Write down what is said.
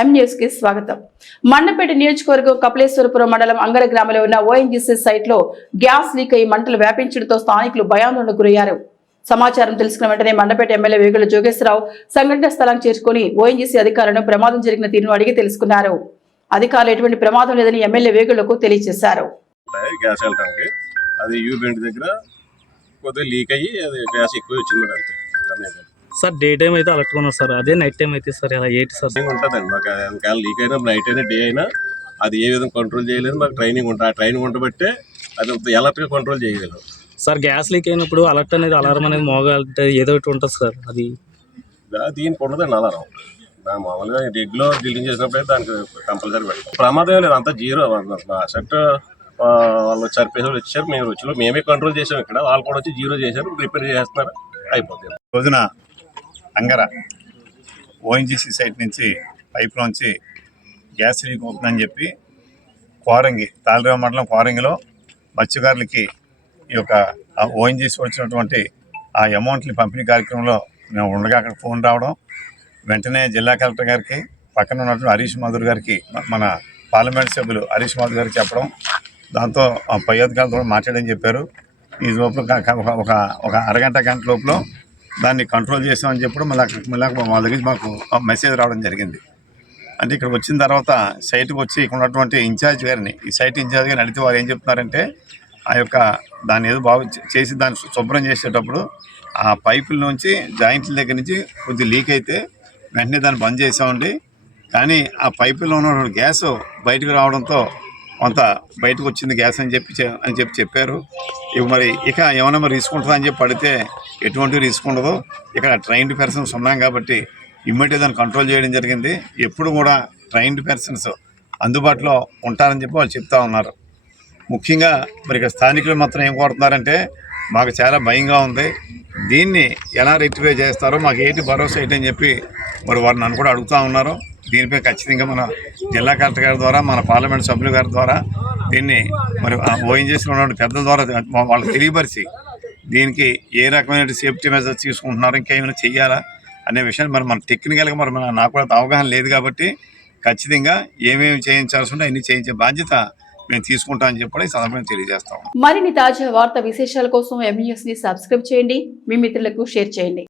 M news స్వాగతం. మండపేట నియోజకవర్గం కపిలేశ్వరపురం మండలం అంగర గ్రామంలో ఉన్న ఓఎన్జీసీ సైట్లో గ్యాస్ లీక్ అయి మంటలు వ్యాపించడంతో స్థానికులు భయాందోళనకు గురయ్యారు. సమాచారం తెలుసుకున్న వెంటనే మండపేట ఎమ్మెల్యే వేగుల జోగేశ్వరరావు సంఘటన స్థలానికి చేరుకుని ఓఎన్జీసీ అధికారులను ప్రమాదం జరిగిన తీరును అడిగి తెలుసుకున్నారు. అధికారులు ఎటువంటి ప్రమాదం లేదని ఎమ్మెల్యే వేగులకు తెలియజేశారు. గ్యాస్ అది దగ్గర కొద్దిగా లీక్ అయ్యి అది గ్యాస్ ఎక్కువ వచ్చింది సార్ డే టైం అయితే అలర్ట్గా ఉన్నారు సార్. అదే నైట్ టైం అయితే సార్ ఇలా ఏంటి సార్? ఉంటుందండి. మాకు ఒకవేళ లీక్ అయినా నైట్ అయినా డే అయినా అది ఏ విధంగా కంట్రోల్ చేయలేదు. మాకు ట్రైనింగ్ ఉంటుంది ఆ ట్రైనింగ్ ఉండబట్టే అది ఎలర్ట్గా కంట్రోల్ చేయగలం. సార్ గ్యాస్ లీక్ అయినప్పుడు అలర్ట్ అనేది అలారం అనేది మోగాలంటే ఏదో ఒకటి ఉంటుంది సార్. అది దీనికి ఉండదండి అలారం మామూలుగా డెడ్లో డీలింగ్ చేసినప్పుడే దానికి కంపల్సరీ పెడతాం. ప్రమాదం లేదు. అంతా జీరో. సెట్ వాళ్ళు చనిపోయే వాళ్ళు వచ్చారు మేము వచ్చి మేమే కంట్రోల్ చేసాం ఇక్కడ. వాళ్ళు కూడా వచ్చి జీరో చేశారు. రిపేర్ చేస్తున్నారు? అయిపోతుంది. రోజున అంగర ఓఎన్జీసీ సైట్ నుంచి పైప్లోంచి గ్యాస్ లీక్ అవుతుందని చెప్పి కోరంగి తాళరేవ మండలం కోరంగిలో మత్స్యకారులకి ఈ యొక్క ఓఎన్జీసీ వచ్చినటువంటి ఆ అమౌంట్ని పంపిణీ కార్యక్రమంలో మేము ఉండగా అక్కడ ఫోన్ రావడం వెంటనే జిల్లా కలెక్టర్ గారికి పక్కన ఉన్నటువంటి హరీష్ మాధుర్ గారికి మన పార్లమెంట్ సభ్యులు హరీష్ మాధుర్ గారికి చెప్పడం దాంతో ఆ పై అధికారులతో మాట్లాడని చెప్పారు. ఈ లోపల ఒక- ఒక ఒక అరగంట గంట లోపల దాన్ని కంట్రోల్ చేసామని చెప్పడం మళ్ళీ మళ్ళీ మా దగ్గర మాకు మెసేజ్ రావడం జరిగింది. అంటే ఇక్కడ వచ్చిన తర్వాత సైట్కి వచ్చి ఇక్కడ ఉన్నటువంటి ఇన్ఛార్జ్ గారిని ఈ సైట్ ఇన్ఛార్జ్ గారిని అడిగితే వారు ఏం చెప్తున్నారంటే ఆ యొక్క దాన్ని ఏదో బాగు చేసి దాన్ని శుభ్రం చేసేటప్పుడు ఆ పైపుల నుంచి జాయింట్ల దగ్గర నుంచి కొద్దిగా లీక్ అయితే వెంటనే దాన్ని బంద్ చేసామండి. కానీ ఆ పైపులో ఉన్న గ్యాస్ బయటకు రావడంతో కొంత బయటకు వచ్చింది గ్యాస్ అని చెప్పి చె- అని చెప్పి చెప్పారు. ఇక మరి ఇక ఏమైనా మరి రిస్క్ ఉంటుందని చెప్పి పడితే ఎటువంటి రిస్క్ ఉండదు. ఇక్కడ ట్రైన్డ్ పర్సన్స్ ఉన్నాం కాబట్టి ఇమ్మీడియట్ దాన్ని కంట్రోల్ చేయడం జరిగింది. ఎప్పుడు కూడా ట్రైన్డ్ పర్సన్స్ అందుబాటులో ఉంటారని చెప్పి వాళ్ళు చెప్తా ఉన్నారు. ముఖ్యంగా మరి ఇక్కడ స్థానికులు మాత్రం ఏం కోరుతున్నారంటే మాకు చాలా భయంగా ఉంది. దీన్ని ఎలా రెక్టిఫై చేస్తారో మాకు ఏంటి భరోసా ఏంటి అని చెప్పి మరి వారు నన్ను కూడా అడుగుతూ ఉన్నారు. దీనిపై ఖచ్చితంగా మన జిల్లా కలెక్టర్ గారి ద్వారా మన పార్లమెంట్ సభ్యుల గారి ద్వారా దీన్ని మరి ఓఎన్జీసీలో ఉన్న పెద్దల ద్వారా వాళ్ళకి తెలియపరిచి దీనికి ఏ రకమైన సేఫ్టీ మెజర్స్ తీసుకుంటున్నారో ఇంకేమైనా చెయ్యాలా అనే విషయాన్ని మరి మన టెక్నికల్గా మరి మన నాకు కూడా అవగాహన లేదు కాబట్టి ఖచ్చితంగా ఏమేమి చేయించాల్సి ఉంటే అన్ని చేయించే బాధ్యత మేము తీసుకుంటామని చెప్పి ఈ సందర్భంగా తెలియజేస్తాం మరిన్ని తాజా వార్త విశేషాల కోసం ఎం ని సబ్స్క్రైబ్ చేయండి. మీ మిత్రులకు షేర్ చేయండి.